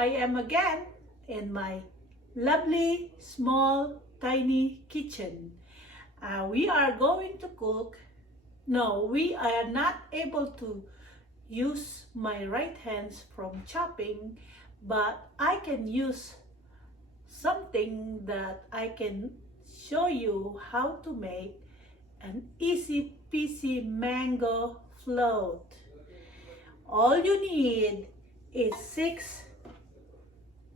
I am again in my lovely, small, tiny kitchen. We are going to cook. No, we are not able to use my right hands from chopping, but I can use something that I can show you how to make an easy peasy mango float. All you need is 6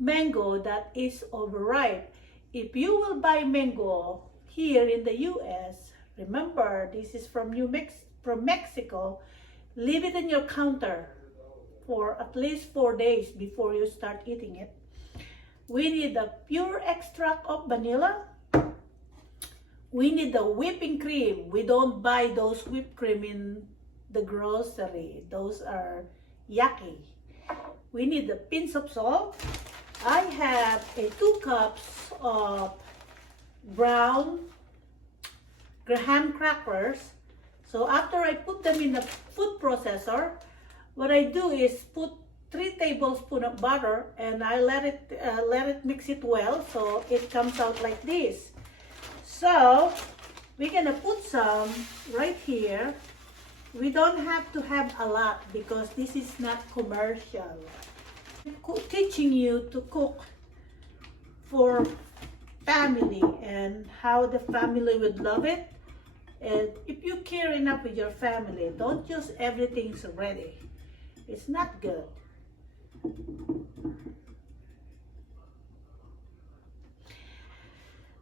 mango that is overripe. If you will buy mango here in the US, remember this is from Mexico, leave it in your counter for at least 4 days before you start eating it. We need the pure extract of vanilla. We need the whipping cream. We don't buy those whipped cream in the grocery. Those are yucky. We need a pinch of salt. I have 2 cups of brown graham crackers. So after I put them in the food processor, what I do is put 3 tablespoons of butter and I let it mix it well so it comes out like this. So we're gonna put some right here. We don't have to have a lot because this is not commercial. I'm teaching you to cook for family and how the family would love it. And if you care enough with your family, don't use everything's ready. It's not good.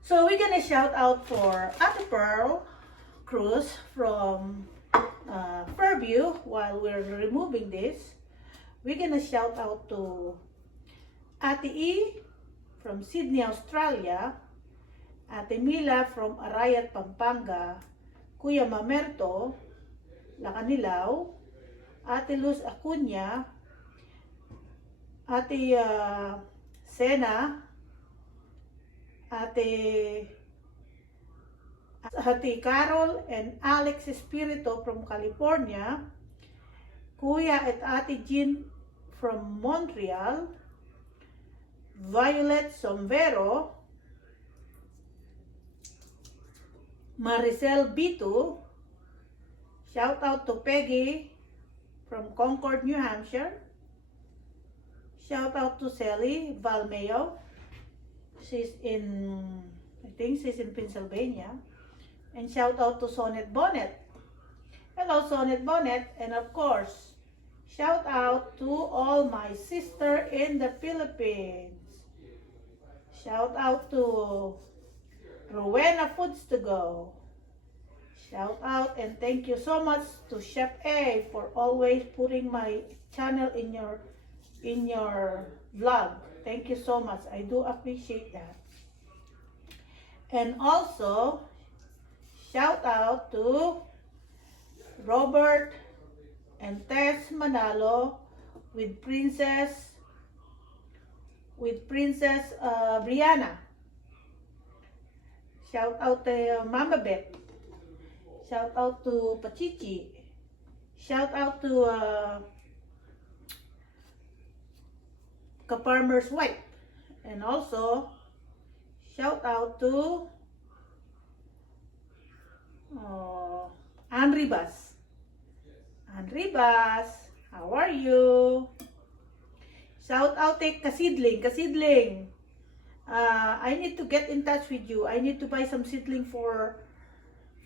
So we're gonna shout out for Ate Pearl Cruz from Fairview while we're removing this. We're gonna shout out to Ate E from Sydney, Australia, Ate Mila from Arayat, Pampanga, Kuya Mamerto, Lacanilao, Ate Luz Acuña, Ate Sena, Ate Carol and Alex Espirito from California, Kuya at Ate Jean from Montreal, Violet Sombrero, Maricel Bito, shout out to Peggy from Concord, New Hampshire, shout out to Sally Valmeo, I think she's in Pennsylvania, and shout out to Sonnet Bonnet. Hello Sonnet Bonnet, and of course, shout out to all my sister in the Philippines. Shout out to Rowena Foods to Go. Shout out and thank you so much to Chef A for always putting my channel in your vlog. Thank you so much. I do appreciate that. And also, shout out to Robert and Tess Manalo with Princess Brianna. Shout out to Mama Beth. Shout out to Pachichi. Shout out to Kaparmer's wife. And also, shout out to Ann Ribas. Ann Ribas, how are you? Shout out to Kasidling. I need to get in touch with you. I need to buy some seedling for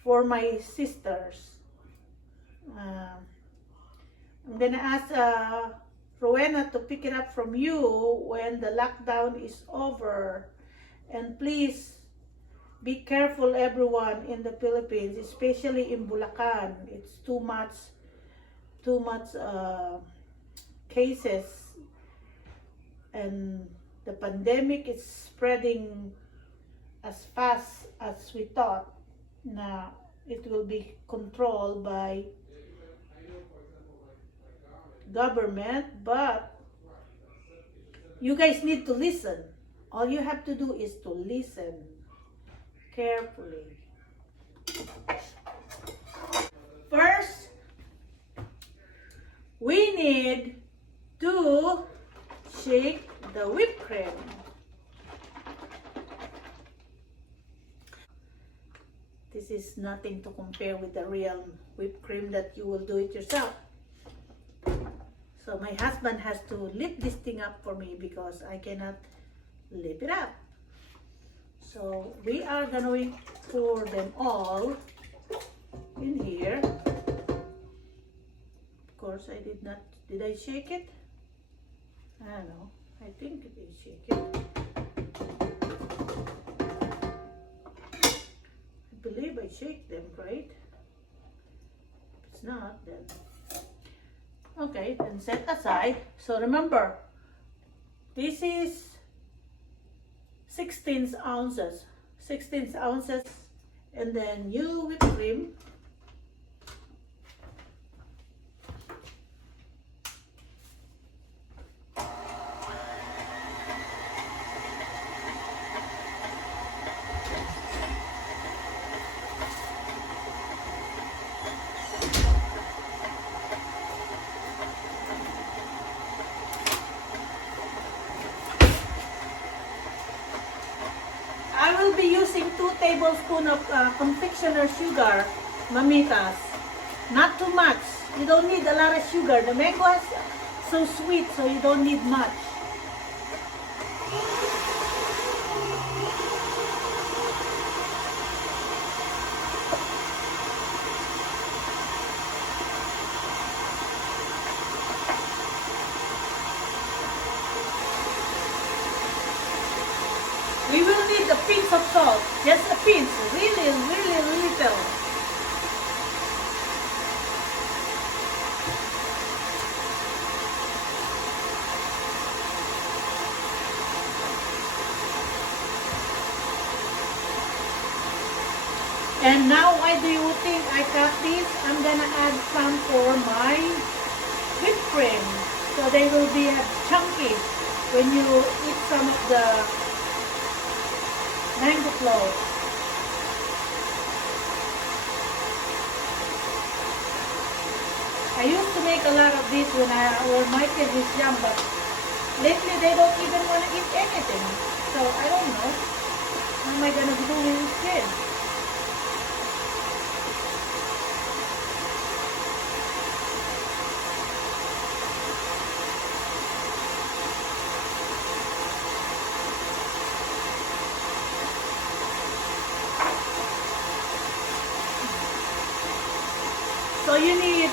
my sisters. I'm gonna ask Rowena to pick it up from you when the lockdown is over. And please be careful, everyone in the Philippines, especially in Bulacan. It's too much cases, and the pandemic is spreading as fast as we thought. Now it will be controlled by government, but you guys need to listen. All you have to do is to listen carefully. First, we need to shake the whipped cream. This is nothing to compare with the real whipped cream that you will do it yourself. So my husband has to lift this thing up for me because I cannot lift it up. So we are going to pour them all in here. Of course, I did not. Did I shake it? I don't know. I think I did shake it. I believe I shake them, right? If it's not, then okay, then set aside. So remember, this is 16 ounces. 16 ounces, and then you whipped cream. I will be using 2 tablespoons of confectioner sugar, mamitas. Not too much. You don't need a lot of sugar. The mango is so sweet, so you don't need much. We will need a pinch of salt, just a pinch, really, really little. And now why do you think I cut this? I'm gonna add some for my whipped cream, so they will be chunky when you eat some of the mango float. I used to make a lot of this when my kid is young, but lately they don't even want to eat anything. So I don't know. How am I going to do with this kid? So you need,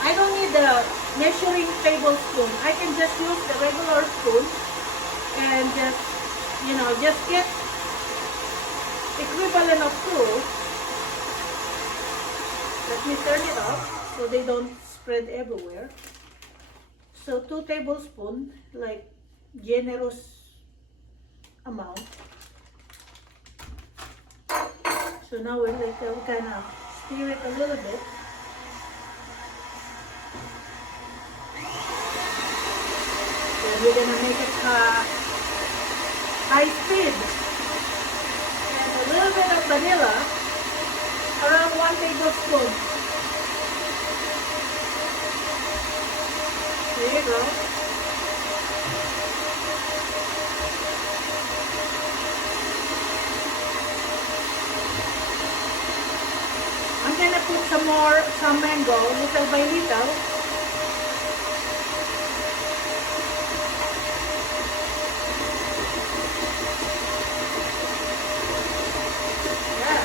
I don't need the measuring tablespoon. I can just use the regular spoon and just, just get equivalent of 2. Let me turn it off so they don't spread everywhere. So 2 tablespoons, like generous amount. So now we'll kind of stir it a little bit. Then we're gonna make it high speed. And a little bit of vanilla, around 1 tablespoon. There you go. I'm gonna put some mango, little by little. Yeah.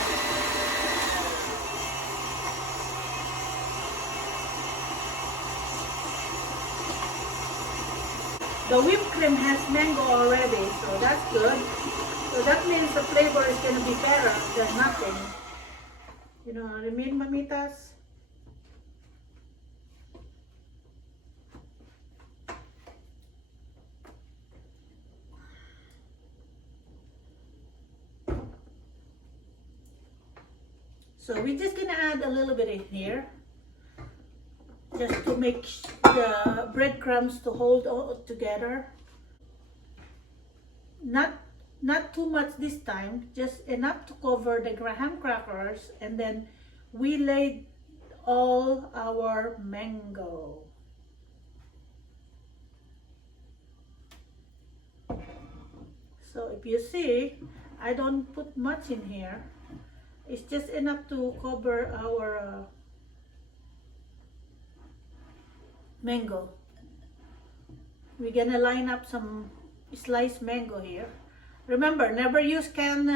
The whipped cream has mango already, so that's good. So that means the flavor is gonna be better than nothing. You know what I mean, mamitas? So we're just gonna add a little bit in here, just to make the breadcrumbs to hold all together. Not too much this time, just enough to cover the graham crackers, and then we laid all our mango. So if you see, I don't put much in here. It's just enough to cover our mango. We're gonna line up some sliced mango here. Remember, never use canned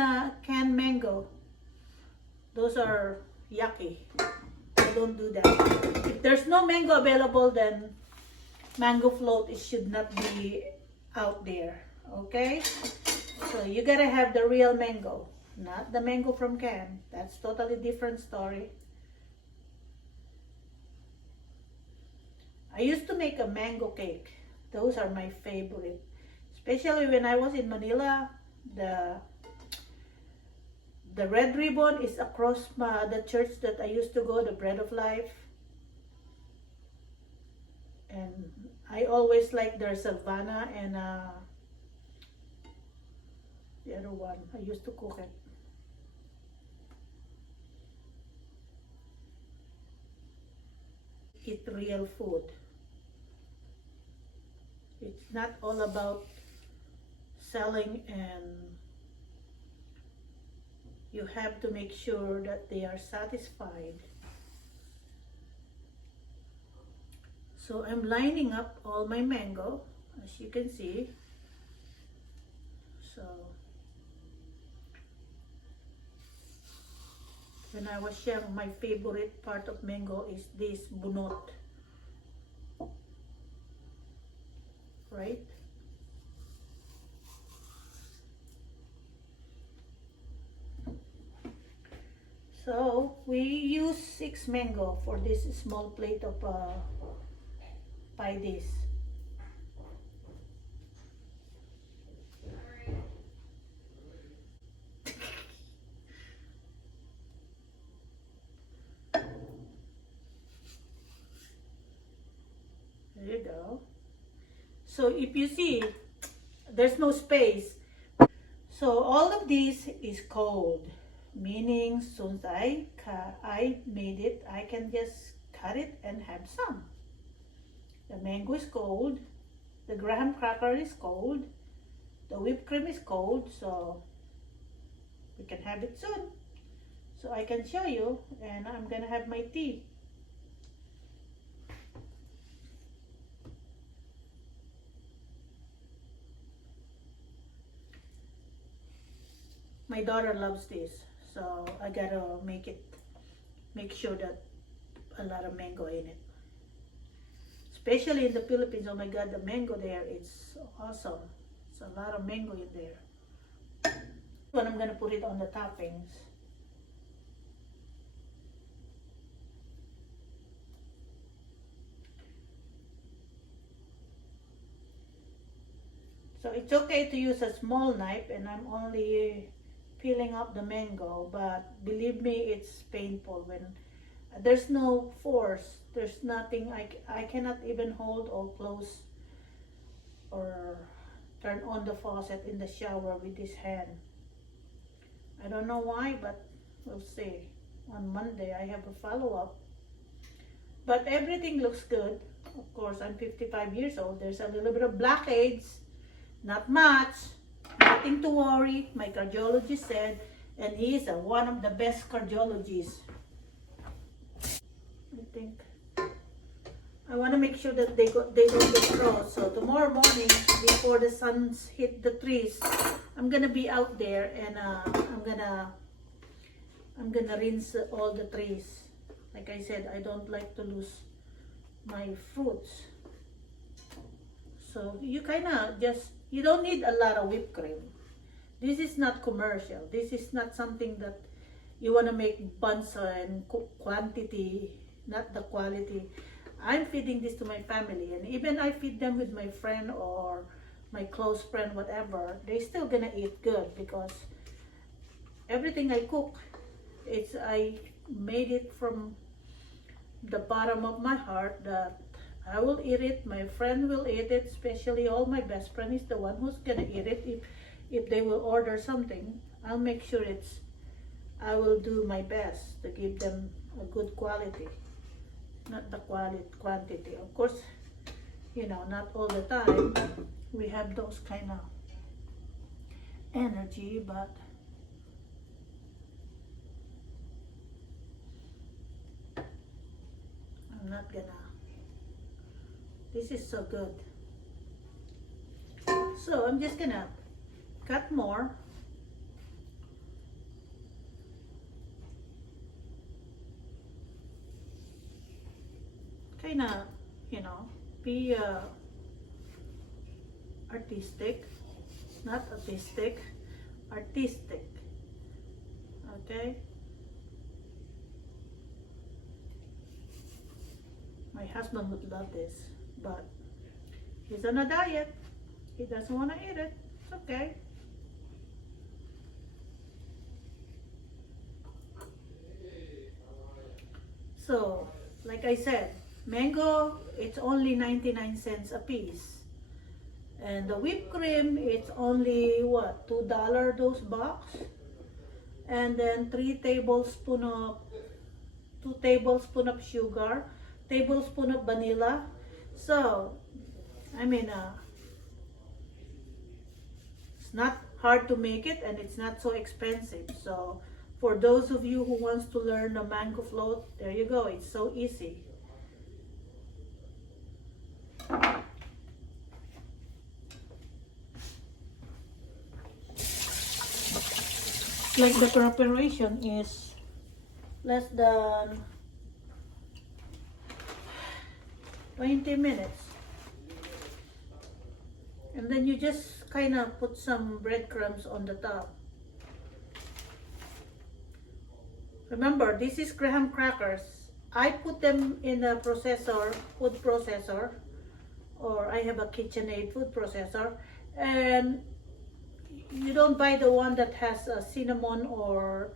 mango. Those are yucky. I don't do that. If there's no mango available, then mango float, it should not be out there. Okay? So you gotta have the real mango, not the mango from can. That's totally different story. I used to make a mango cake. Those are my favorite. Especially when I was in Manila, the red ribbon is across the church that I used to go, the Bread of Life. And I always like their Savannah and the other one. I used to cook it. Eat real food. It's not all about selling, and you have to make sure that they are satisfied. So I'm lining up all my mango, as you can see. So when I was young, my favorite part of mango is this bunot. Right? So we use 6 mango for this small plate of pie dish. There you go. So if you see, there's no space. So all of this is cold, meaning soon as I made it, I can just cut it and have some. The mango is cold, the graham cracker is cold, the whipped cream is cold, so we can have it soon. So I can show you, and I'm gonna have my tea. My daughter loves this, so I gotta make sure that a lot of mango in it. Especially in the Philippines, oh my God, the mango there, it's awesome. It's a lot of mango in there. But I'm gonna put it on the toppings. So it's okay to use a small knife, and I'm only peeling up the mango, but believe me, it's painful when there's no force. There's nothing. I cannot even hold or close or turn on the faucet in the shower with this hand. I don't know why, but we'll see. On Monday, I have a follow-up. But everything looks good. Of course, I'm 55 years old. There's a little bit of blackheads. Not much. Nothing to worry, my cardiologist said, and he is one of the best cardiologists. I think I want to make sure that they don't get froze. So tomorrow morning, before the sun hit the trees, I'm gonna be out there, and I'm gonna rinse all the trees. Like I said, I don't like to lose my fruits. So you you don't need a lot of whipped cream. This is not commercial. This is not something that you want to make buns and quantity, not the quality. I'm feeding this to my family, and even I feed them with my friend or my close friend, whatever, they still gonna eat good, because everything I cook, I made it from the bottom of my heart that I will eat it, my friend will eat it, especially all my best friend is the one who's gonna eat it. If they will order something, I'll make sure I will do my best to give them a good quality, not the quantity. Of course, not all the time. We have those kind of energy, but I'm not gonna. This is so good. So I'm just gonna cut more. Kinda, you know, be artistic, not artistic, artistic. Okay. My husband would love this, but he's on a diet. He doesn't want to eat it. It's okay. So, like I said, mango, it's only 99 cents a piece. And the whipped cream, it's only what, $2 those box? And then 2 tablespoons of sugar, tablespoon of vanilla. So, I mean, it's not hard to make it and it's not so expensive. So, for those of you who wants to learn the mango float, there you go. It's so easy. Like the preparation is less than 20 minutes. And then you just kind of put some breadcrumbs on the top. Remember, this is graham crackers. I put them in a processor, food processor, or I have a KitchenAid food processor, and you don't buy the one that has a cinnamon or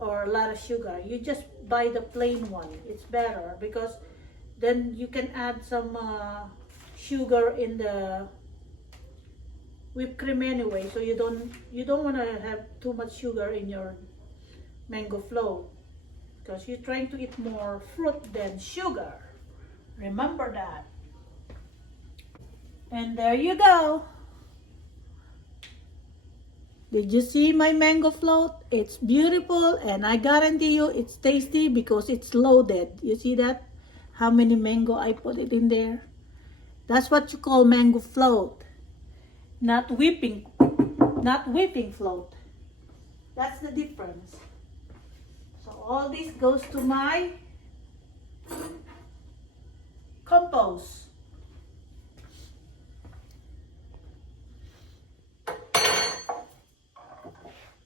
a lot of sugar. You just buy the plain one. It's better because then you can add some sugar in the whipped cream anyway, so you don't want to have too much sugar in your mango float because you're trying to eat more fruit than sugar. Remember that. And there you go. Did you see my mango float? It's beautiful and I guarantee you it's tasty because it's loaded. You see that? How many mango I put it in there? That's what you call mango float. Not whipping float. That's the difference. So all this goes to my compost.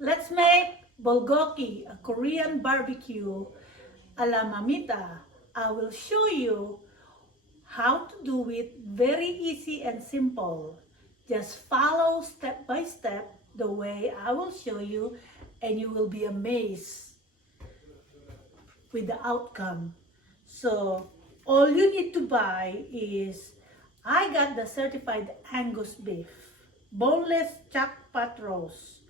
Let's make bulgogi, a Korean barbecue a la mamita. I will show you how to do it very easy and simple. Just follow step by step the way I will show you and you will be amazed with the outcome. So all you need to buy is, I got the certified Angus beef, boneless chuck pot roast.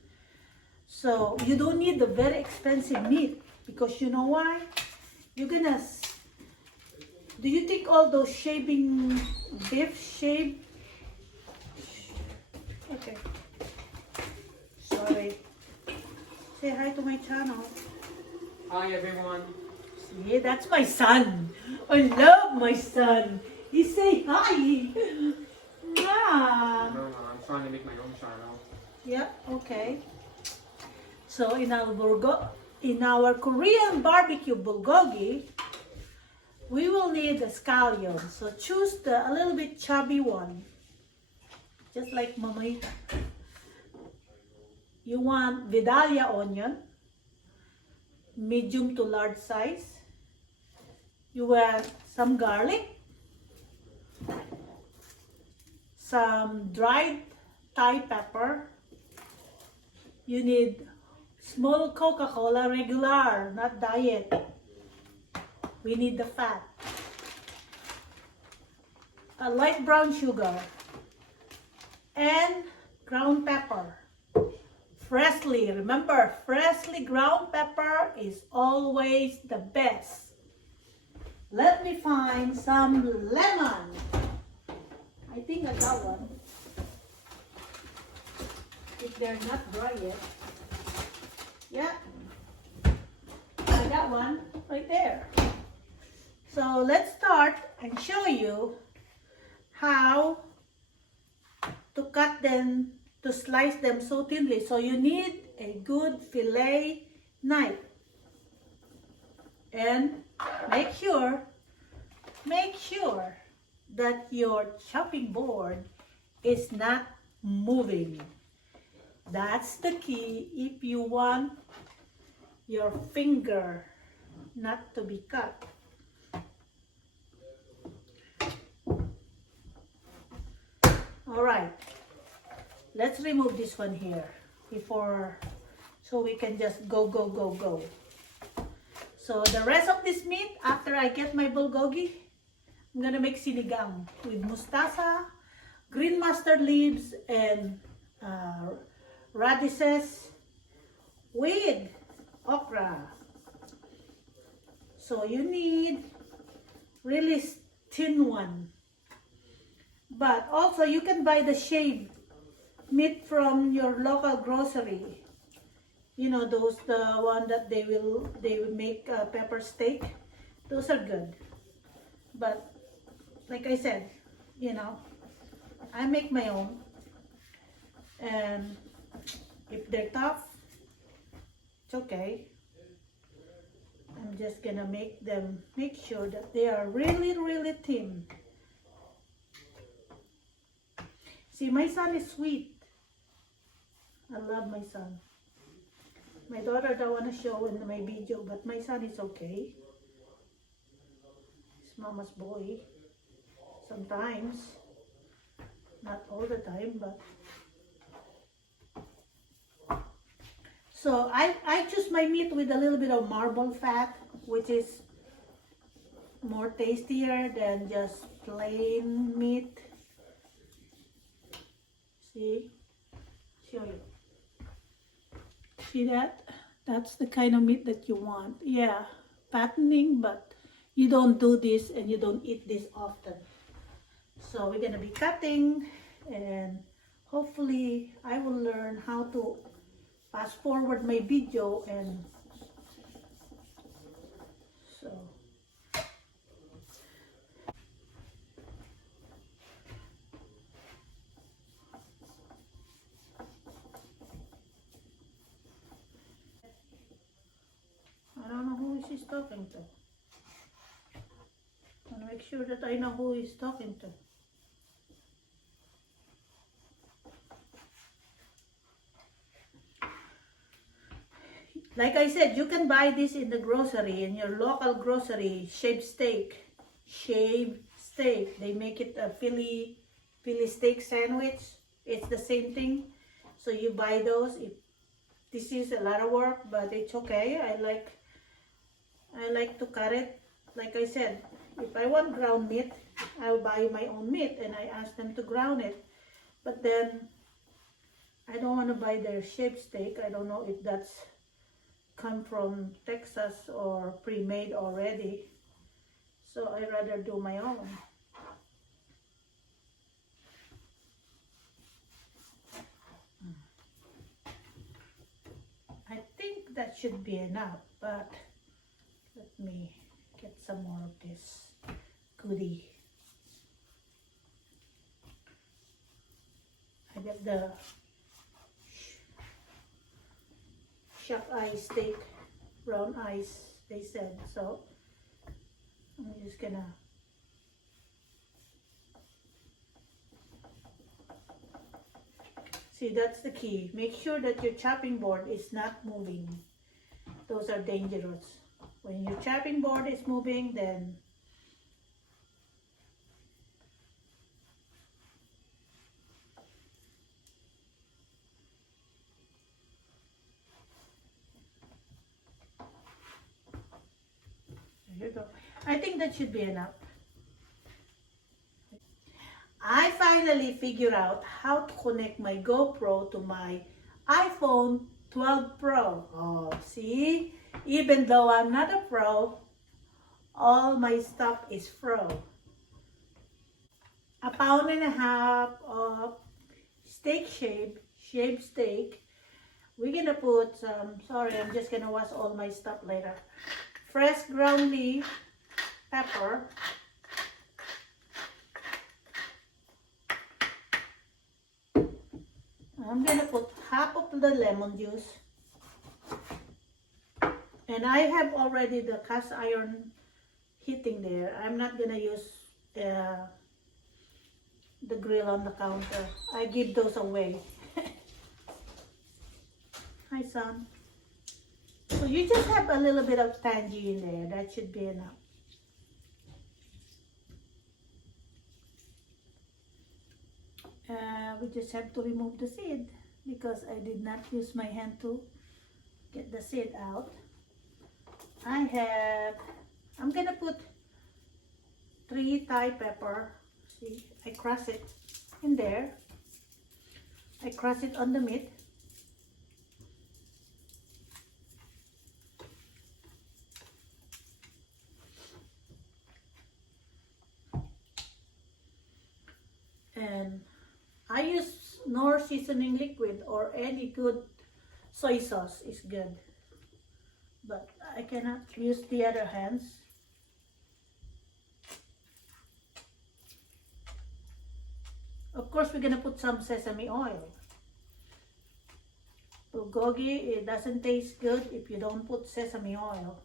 So you don't need the very expensive meat because you know why? You're gonna, do you think all those shaving beef shave? Okay. Sorry. Say hi to my channel. Hi everyone. See, that's my son. I love my son. He say hi. Yeah. No, I'm trying to make my own channel. Yeah, okay. So in our Korean barbecue bulgogi, we will need the scallion. So choose a little bit chubby one, just like mamita. You want Vidalia onion, medium to large size. You want some garlic, some dried Thai pepper. You need small Coca-Cola, regular, not diet. We need the fat. A light brown sugar. And ground pepper. Freshly, remember, freshly ground pepper is always the best. Let me find some lemon. I think I got one. if they're not dry yet. Yeah, I got one right there. So let's start and show you how to cut them, to slice them so thinly. So you need a good fillet knife. And make sure that your chopping board is not moving. That's the key if you want your finger not to be cut. All right, let's remove this one here so we can just go. So the rest of this meat, after I get my bulgogi, I'm gonna make sinigang with mustasa, green mustard leaves, and radishes with okra. So you need really thin one. But also you can buy the shaved meat from your local grocery. You know, the one that they will make pepper steak. Those are good. But like I said, you know, I make my own. And if they're tough, it's okay. I'm just gonna make sure that they are really thin. See, my son is sweet. I love my son. My daughter don't want to show in my video, but my son is okay. He's mama's boy. Sometimes. Not all the time, but... So I choose my meat with a little bit of marble fat, which is more tastier than just plain meat. See? Show you. See that? That's the kind of meat that you want. Yeah, fattening, but you don't do this and you don't eat this often. So we're gonna be cutting, and hopefully I will learn how to fast forward my video, and so I don't know who she's talking to. I want to make sure that I know who he's talking to. Like I said, you can buy this in the grocery, in your local grocery, shaved steak. Shaved steak. They make it a Philly steak sandwich. It's the same thing. So you buy those. This is a lot of work, but it's okay. I like to cut it. Like I said, if I want ground meat, I'll buy my own meat and I ask them to ground it. But then I don't want to buy their shaved steak. I don't know if that's come from Texas or pre-made already. So I rather do my own. I think that should be enough, but let me get some more of this goodie. I got the shark eye steak, brown eyes, they said. So I'm just gonna see, that's the key. Make sure that your chopping board is not moving. Those are dangerous. When your chopping board is moving, then there you go. I think that should be enough. I finally figured out how to connect my GoPro to my iPhone 12 Pro. Oh, see? Even though I'm not a pro, all my stuff is pro. 1.5 pounds of steak shaved steak. We're gonna put some, sorry, I'm just gonna wash all my stuff later. Fresh ground leaf pepper. I'm gonna put half of the lemon juice. And I have already the cast iron heating there. I'm not gonna use the grill on the counter. I give those away. Hi, son. So you just have a little bit of tangy in there. That should be enough. We just have to remove the seed because I did not use my hand to get the seed out. I'm gonna put 3 Thai pepper. See, I crush it in there. I crush it on the meat. And I use Knorr seasoning liquid or any good soy sauce is good. But I cannot use the other hands. Of course, we're gonna put some sesame oil. Bulgogi, it doesn't taste good if you don't put sesame oil.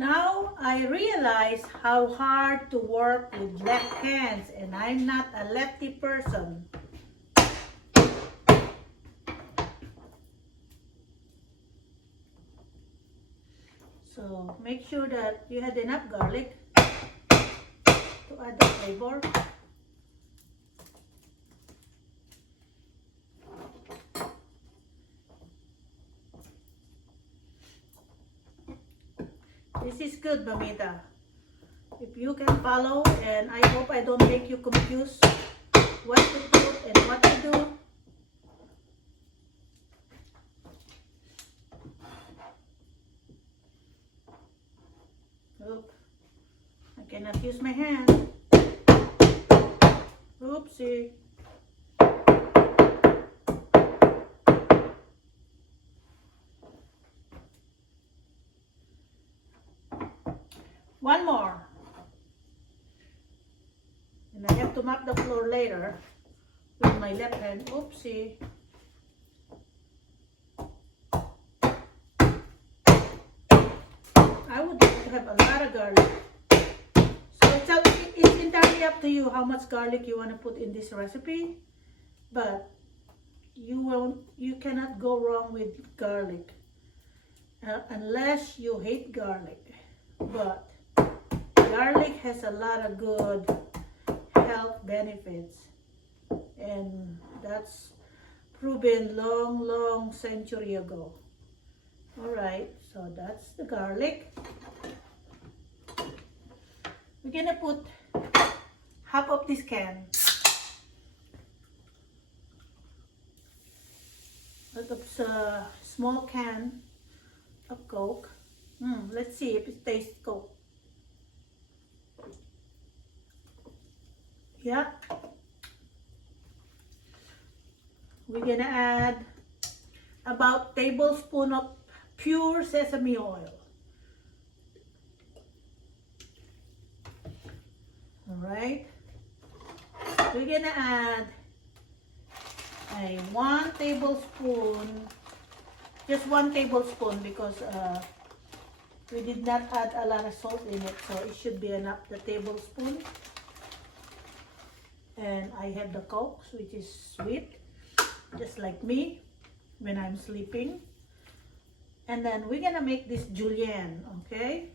Now I realize how hard to work with left hands, and I'm not a lefty person. So make sure that you had enough garlic to add the flavor. This is good, Mamita. If you can follow, and I hope I don't make you confused what to put and what to do. Oop. I cannot use my hand. Oopsie. One more. And I have to mop the floor later with my left hand. Oopsie. I would like to have a lot of garlic. So it's entirely up to you how much garlic you want to put in this recipe. But you cannot go wrong with garlic. Unless you hate garlic. But garlic has a lot of good health benefits, and that's proven long century ago. All right, so that's the garlic. We're gonna put half of this can. That's a small can of Coke. Let's see if it tastes Coke. Yeah. We're gonna add about tablespoon of pure sesame oil. All right. We're gonna add a 1 tablespoon, just 1 tablespoon because we did not add a lot of salt in it, so it should be enough, the tablespoon. And I have the Coke, which is sweet, just like me when I'm sleeping. And then we're gonna make this julienne, okay?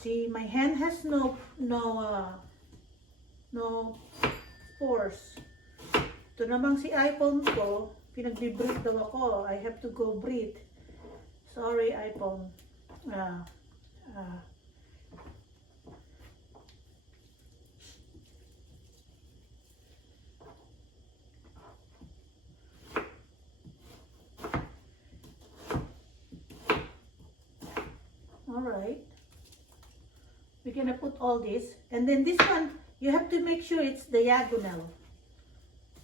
See, my hand has no force. Ito namang si iPhone ko, pinagbi-breathe daw ako. I have to go breathe. Sorry, iPhone. All right. We're gonna put all this, and then this one you have to make sure it's diagonal.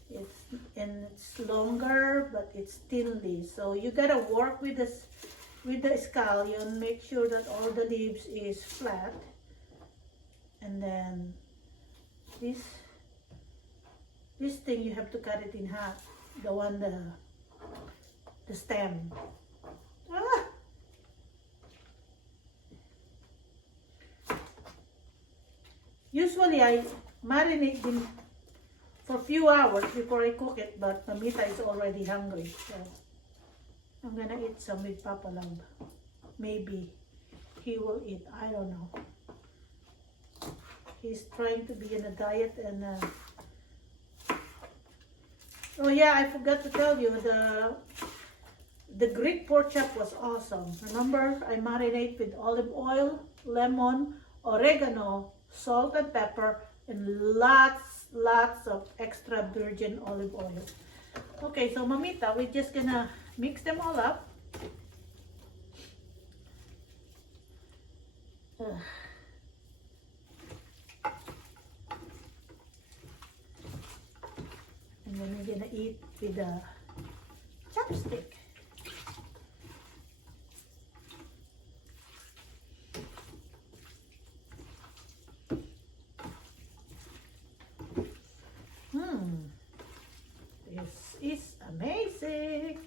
It's longer, but it's thinly. So you gotta work with this with the scallion. Make sure that all the leaves is flat, and then this thing you have to cut it in half. The stem. Ah! Usually I marinate them for a few hours before I cook it, but Mamita is already hungry, so I'm gonna eat some with Papa Love. Maybe he will eat, I don't know. He's trying to be in a diet, and oh yeah, I forgot to tell you, the Greek pork chop was awesome. Remember, I marinate with olive oil, lemon, oregano, salt and pepper, and lots of extra virgin olive oil. Okay, so Mamita, we're just gonna mix them all up. And then we're gonna eat with a chopstick. This is amazing.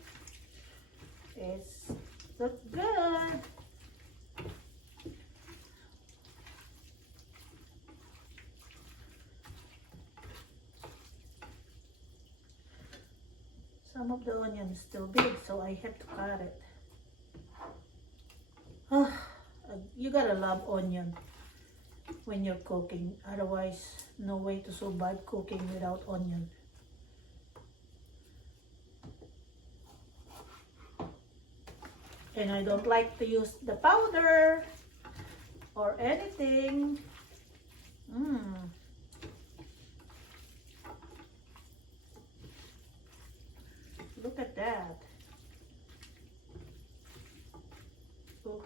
It's so good. Some of the onion is still big, so I have to cut it. You gotta love onion when you're cooking. Otherwise, no way to survive cooking without onion. And I don't like to use the powder or anything. Look at that. Oh.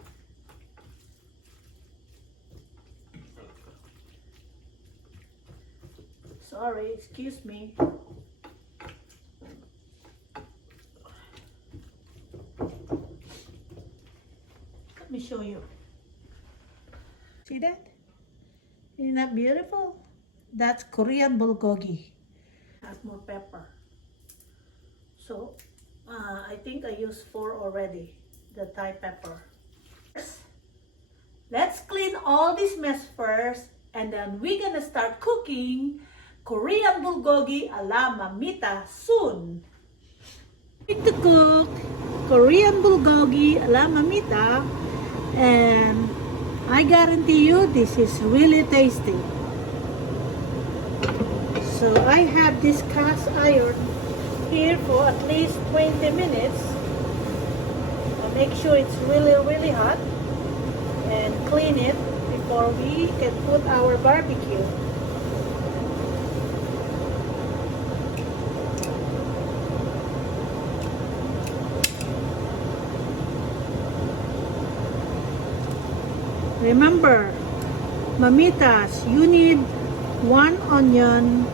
Sorry, excuse me. Let me show you. See that? Isn't that beautiful? That's Korean bulgogi. Has more pepper. So, I think I used 4 already, the Thai pepper. Let's clean all this mess first, and then we're gonna start cooking Korean bulgogi a la Mamita soon. To cook Korean bulgogi a la Mamita, and I guarantee you this is really tasty. So I have this cast iron here for at least 20 minutes. I'll make sure it's really hot and clean it before we can put our barbecue. Remember, Mamitas, you need 1 onion,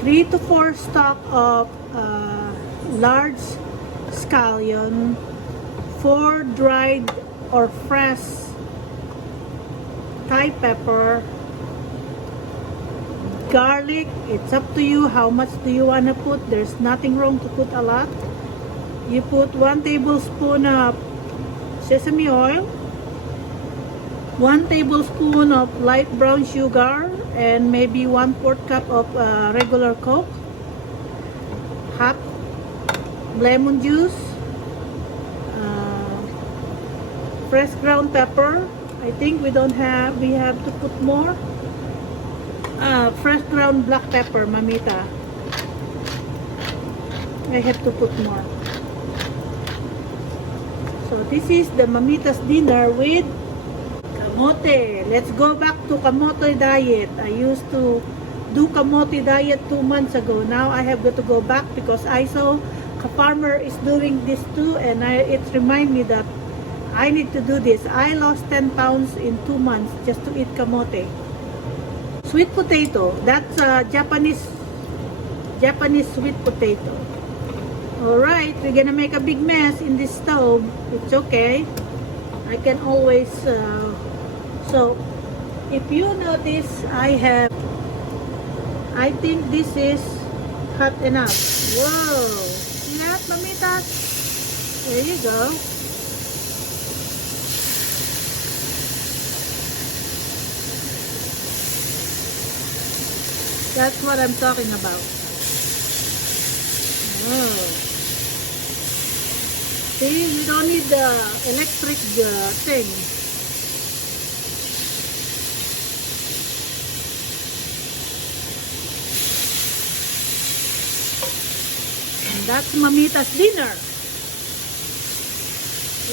3 to 4 stalk of large scallion, 4 dried or fresh Thai pepper, garlic. It's up to you how much do you want to put. There's nothing wrong to put a lot. You put 1 tablespoon of sesame oil, 1 tablespoon of light brown sugar, and maybe 1/4 cup of regular Coke, half lemon juice, fresh ground pepper. I think we have to put more. Fresh ground black pepper, Mamita. I have to put more. So this is the Mamita's dinner with kamote. Let's go back to kamote diet. I used to do kamote diet 2 months ago. Now I have got to go back because I saw a farmer is doing this too, and it reminds me that I need to do this. I lost 10 pounds in 2 months just to eat kamote. Sweet potato. That's Japanese sweet potato. Alright, we're gonna make a big mess in this stove. It's okay. I can always so if you notice, I think this is hot enough. Whoa! See that, mamitas? There you go. That's what I'm talking about. Oh. See, you don't need the electric thing. And that's Mamita's dinner.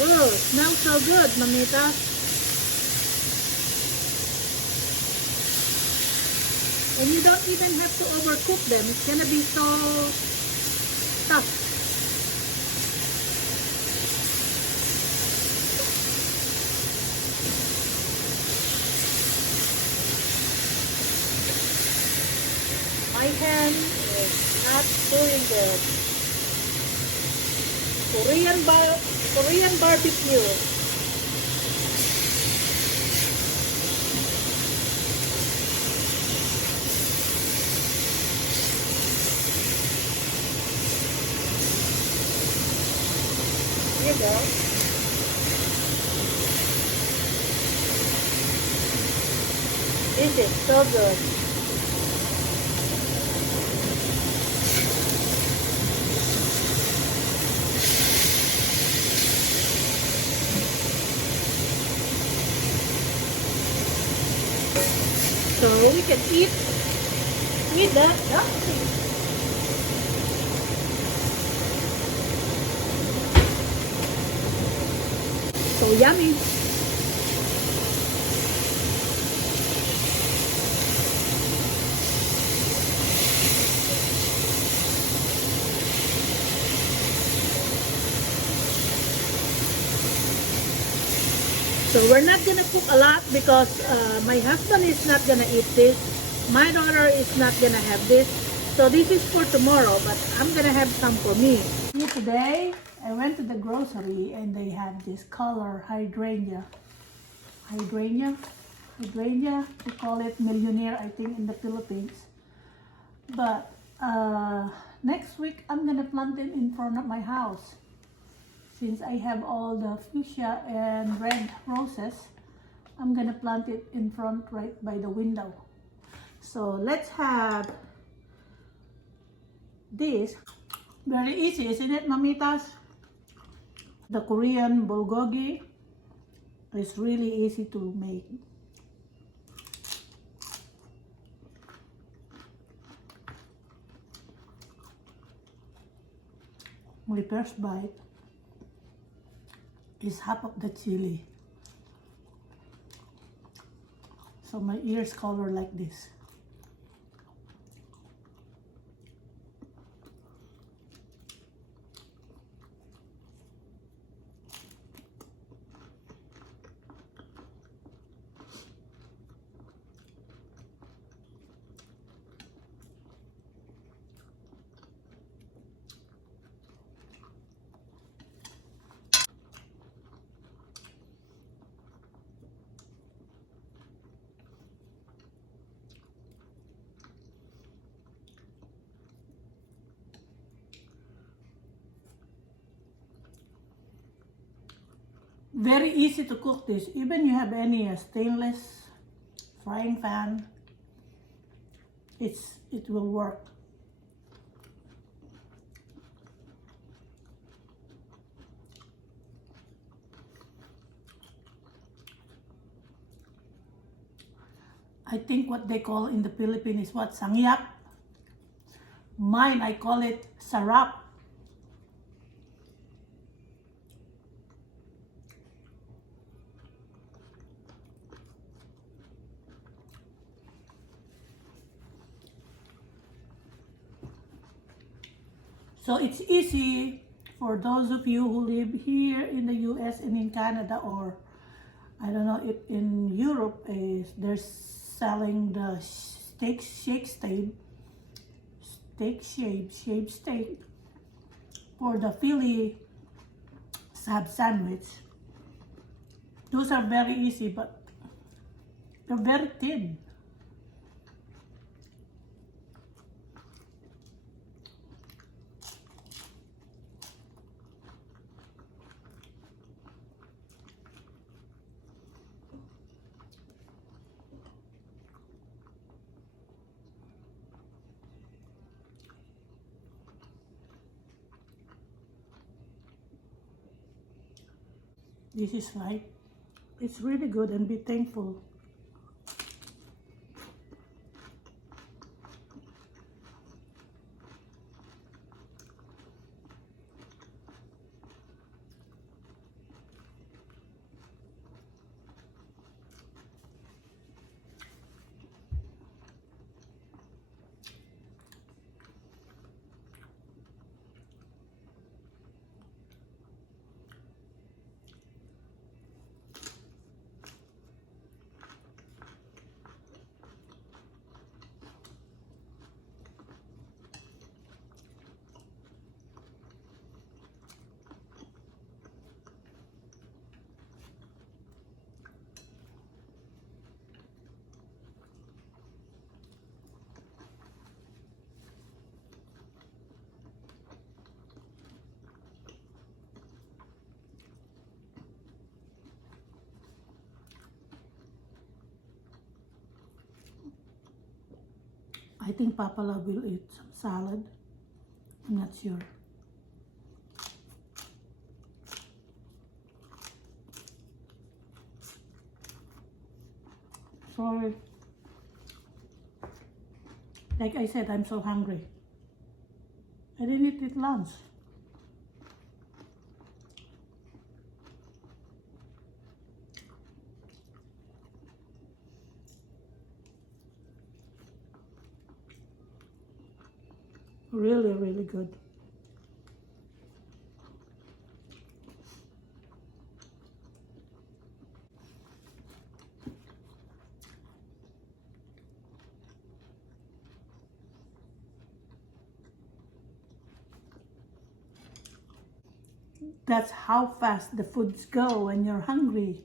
Whoa, smells so good, Mamita. And you don't even have to overcook them. It's gonna be so tough. My hand is not doing the Korean barbecue. Here you go. This is so good. So we can eat with the dumpling. So yummy. So we're not gonna cook a lot because my husband is not gonna eat this. My daughter is not gonna have this. So this is for tomorrow, but I'm gonna have some for me. Today, I went to the grocery and they have this color hydrangea. Hydrangea? Hydrangea, we call it millionaire, I think, in the Philippines. But next week, I'm gonna plant it in front of my house. Since I have all the fuchsia and red roses, I'm gonna plant it in front right by the window. So let's have this. Very easy, isn't it, mamitas? The Korean bulgogi is really easy to make. My first bite is half of the chili. So my ears color like this. Very easy to cook this. Even you have any stainless frying pan, it will work. I think what they call in the Philippines is what? Sangyap. Mine, I call it sarap. So it's easy For those of you who live here in the US and in Canada, or I don't know if in Europe, they're selling the shaved steak for the Philly sub sandwich. Those are very easy, but they're very thin. This is right. It's really good, and be thankful. I think Papa Love will eat some salad. I'm not sure. Sorry. Like I said, I'm so hungry. I didn't eat lunch. Really, really good. That's how fast the foods go when you're hungry.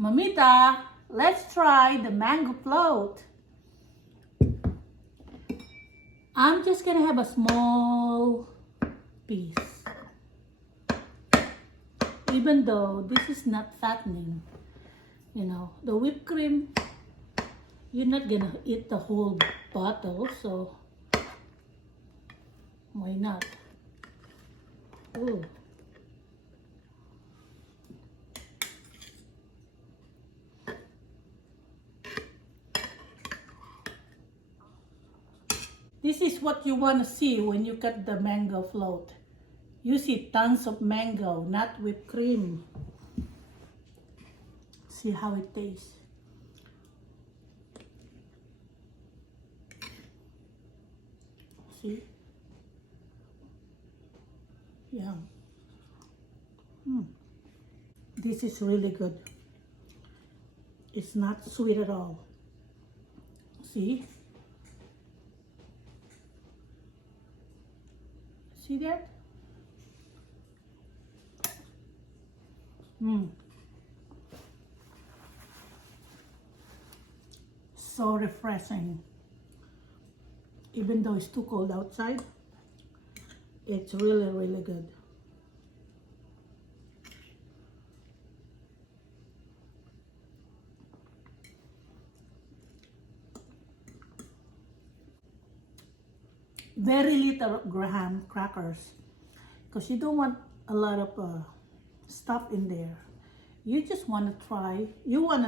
Mamita, let's try the mango float. I'm just gonna have a small piece. Even though this is not fattening, you know, the whipped cream, you're not gonna eat the whole bottle, so why not? Ooh. This is what you want to see when you cut the mango float. You see tons of mango, not whipped cream. See how it tastes. See? Yeah. This is really good. It's not sweet at all. See? See that? So refreshing. Even though it's too cold outside, it's really, really good. Very little graham crackers, because you don't want a lot of stuff in there. You just want to try. You want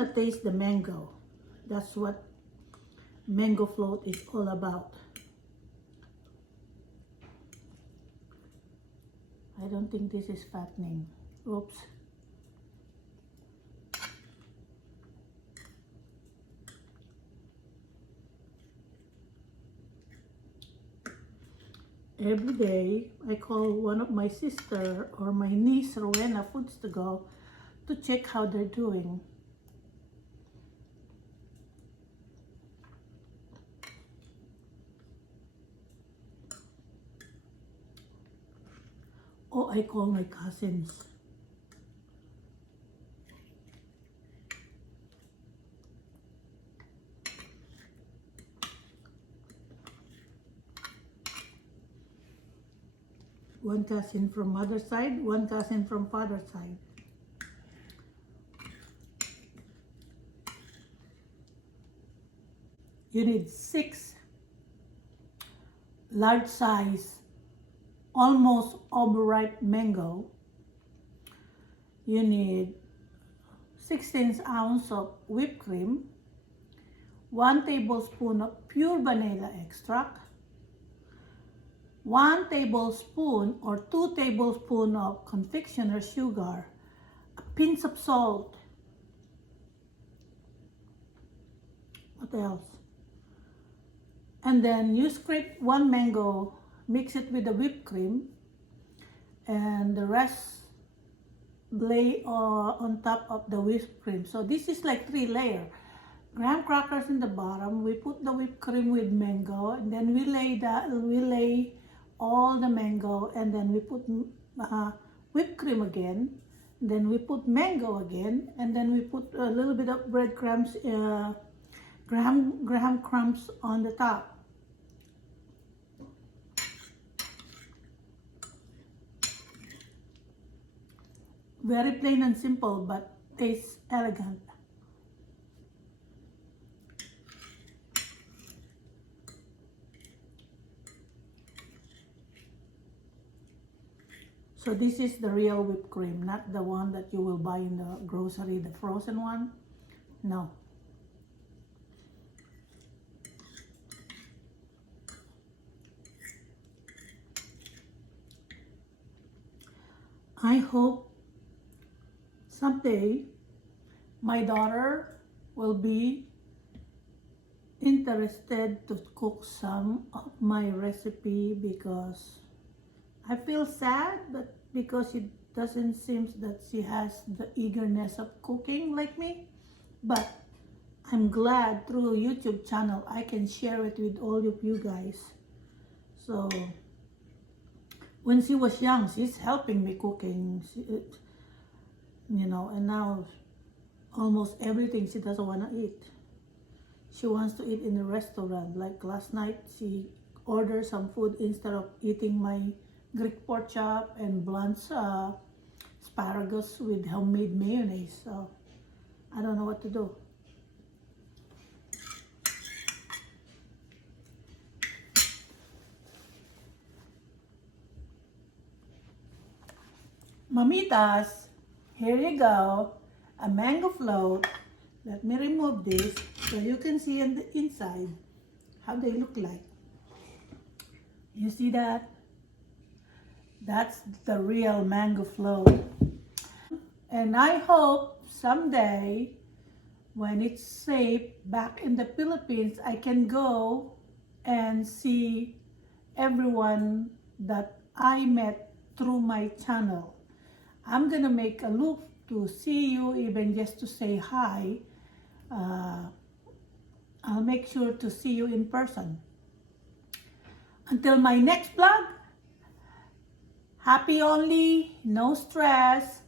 to taste the mango. That's what mango float is all about. I don't think this is fattening. Oops. Every day, I call one of my sister or my niece, Rowena Foods to go to check how they're doing. Or I call my cousins. One cousin from mother's side, one cousin from father's side. You need 6 large size, almost overripe mango. You need 16 ounces of whipped cream, 1 tablespoon of pure vanilla extract, 1 tablespoon or 2 tablespoons of confectioner sugar, a pinch of salt. What else? And then you scrape 1 mango, mix it with the whipped cream, and the rest lay on top of the whipped cream. So this is like 3 layers. Graham crackers in the bottom. We put the whipped cream with mango, and then we lay all the mango, and then we put whipped cream again. Then we put mango again, and then we put a little bit of breadcrumbs, graham crumbs on the top. Very plain and simple, but tastes elegant. So this is the real whipped cream, not the one that you will buy in the grocery, the frozen one. No. I hope someday my daughter will be interested to cook some of my recipe, because I feel sad that because it doesn't seem that she has the eagerness of cooking like me. But I'm glad through a YouTube channel I can share it with all of you guys. So when she was young, she's helping me cooking, and now almost everything she doesn't want to eat. She wants to eat in a restaurant. Like last night, she ordered some food instead of eating my Greek pork chop and blanched asparagus with homemade mayonnaise. So I don't know what to do. Mamitas, here you go, a mango float. Let me remove this so you can see on the inside how they look like. You see that? That's the real mango float. And I hope someday when it's safe back in the Philippines, I can go and see everyone that I met through my channel. I'm gonna make a loop to see you, even just to say hi. I'll make sure to see you in person. Until my next vlog, happy only, no stress.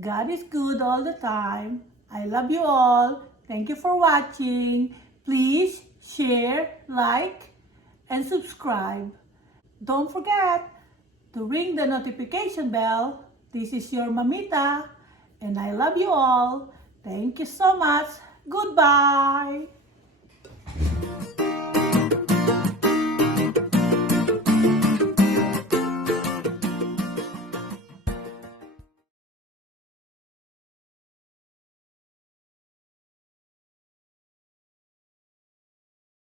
God is good all the time. I love you all. Thank you for watching. Please share, like, and subscribe. Don't forget to ring the notification bell. This is your Mamita, and I love you all. Thank you so much. Goodbye.